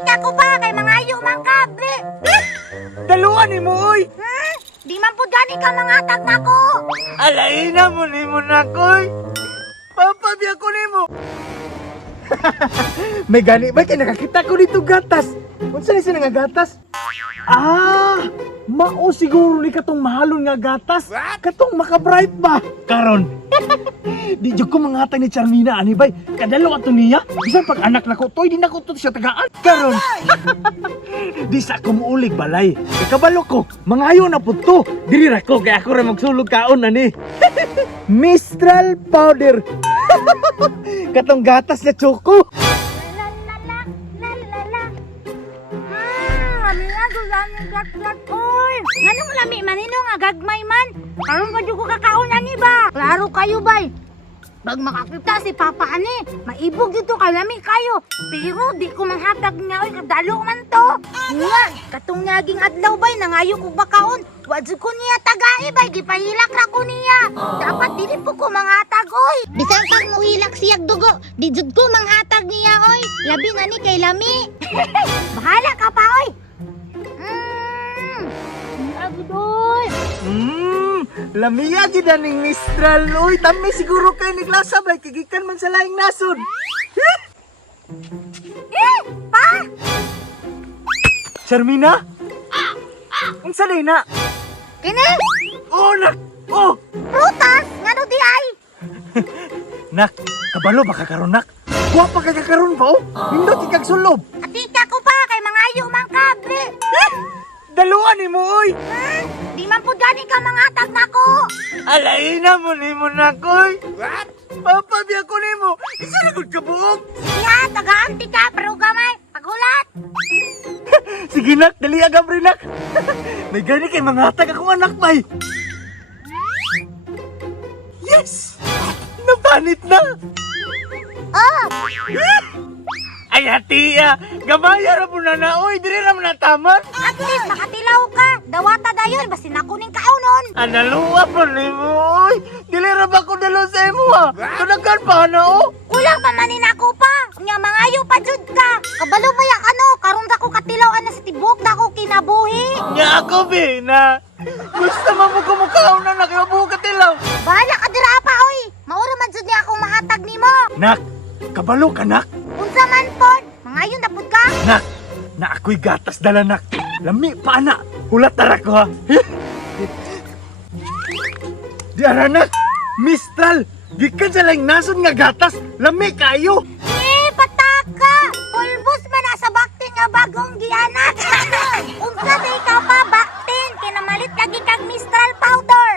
Tika ko pa kay mangayo man kabe. Daluan ni mo, oy! Di man pud gani ka mangatag nako. Alaina mo ni mo na, koy! Papabiya ko ni mo! May gani ba? Kaya nakakita ko dito gatas. Unsa ni sila nga gatas? Mao siguro ni katong mahalon nga gatas. Katong maka-bright ba? Karon. Di jud ko mangatag ni Charmina ani bay. Kadalo ato niya. Bisan pag anak nako toy di nako to siya tagaan. Karon. Di sa ko muulig balay. Kabalo ko, mangayo na pud to. Diri ra ko kay ako ra magsulog kaon ani. Mistral powder. Katong gatas na choco. Amiga gulan ng gat-gat oy. Nganong lami manino nga gagmay man. Karon pa jud ko kakaon ani ba? Klaro kayo bay. Bag makakita si Papa ani, maibog dito kay lami kayo. Pero di ko manghatag nga oy kadalo man to. Nga, katong naging adlaw bay nangayo ko bakaon. Wa jud ko niya tagai bay gipahilak ra ko niya. Dapat dili po ko manghatag oy. Bisan pag muhilak siyag dugo, di jud ko manghatag niya oy. Labi na ni kay lami. Bahala ka pa oy. Agoy. Lamiya gid aning Mistral. Uy, tami siguro kay niglasa bay kagikan man sa laing nasod. Pa! Charmina? Unsa day na? Kini? Oh, nak. Oh, Prutas? Ngano di ay? nak. Kabalo baka karon nak. Wa pa ka karon pa oh. Pindot ikag sulob. Atika ko pa kay mangayo man kabe. Daluan ni mo oy. Di man pud gani ka mangatag nako. Alaina mo ni mo na, koy. What? Papabiya ko ni mo. Isa na gud ka buok. Siya, taga-anti ka, pero gamay. Pagulat. Sige nak, dali agam rin nak. May gani kay mangatag akong anak bay. Yes! Napanit na! Ay hatiya! Gamaya ra po na na, oy! Dili ra mo nataman! At least makatilaw ka. Dawata dayon, basin ako ning kaunon. Analuwa po ni mo, oy! Dili ra ba ko dalo sa imo ha? Tunagan pa na, oh! Kulang pa manin ako pa. Nya mangayo pa jud ka. Kabalo mo yak ano, karon da ko katilaw ana sa tibok da ko kinabuhi. Nya ako, be, na! Gusto mo mo kumukaw na nakabuo ka tilaw! Bahala ka dira pa oy. Maura man jud niya akong mahatag nimo. Nak! Kabalo ka, nak! Unsa man pod? Mangayon na pud ka? Nak! Na ako'y gatas dala, nak! Lami pa, na! Hulat tara ko, ha! Di ara, nak! Mistral! Gikan sa lang nason nga gatas! Lami kayo! Pataka! Pulbos man na sa baktin nga bagong gianak! Unsa day ka pa baktin? Kinamalit lagi kag Mistral powder!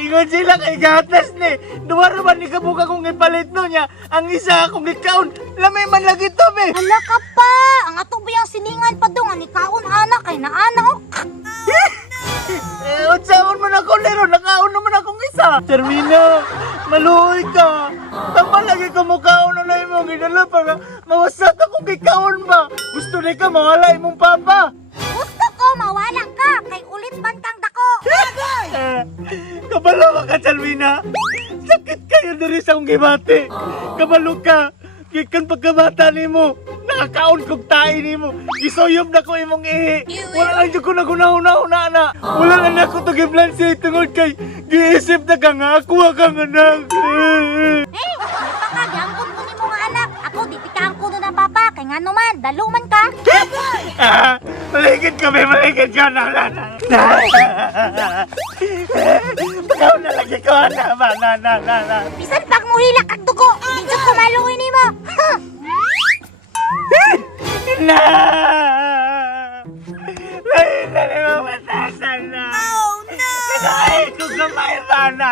Ingon sila kay gatas ni! Duwa raman ni kabuka kong ipalit no niya! Ang isa akong ikaon! Lami man lagi to, be! Hala ka pa! Ang ato biyang siningan pa doon nga ni kaon anak kay naana oh! Unsaon man ako lero! Nakaon naman akong isa! Charmina! Maluoy ka! Tama lagi ka mukaon na na imong ginala para mawasak akong kikaon ba? Gusto na ka mawala imong papa! Gusto ko mawala ka kay ulit man kang dako! Kabalo ka, Charmina! Sakit kayo diri sa akong gibati! Kabalo ka! Gikan pagkabata nimo! Nakakaon kong tae nimo! Isoyom na ko imong ihi! Wala lang dyan ko nagunahuna na! Wala lang ako to giblan siya tungod kay giisip na ka nga ako kang anak! May pakagyangkon ko ni mga anak! Ako di pikaan ko doon ang papa kay nga naman, daluman ka! Maligid kami, maligid ka na! Pagaw na lagi ko, na! Bisan pag muhila kag dugo, di jud ko maluoy nimo! Na! Lain na naman matasan na! Oh no! Kaya ko kamay ba, na!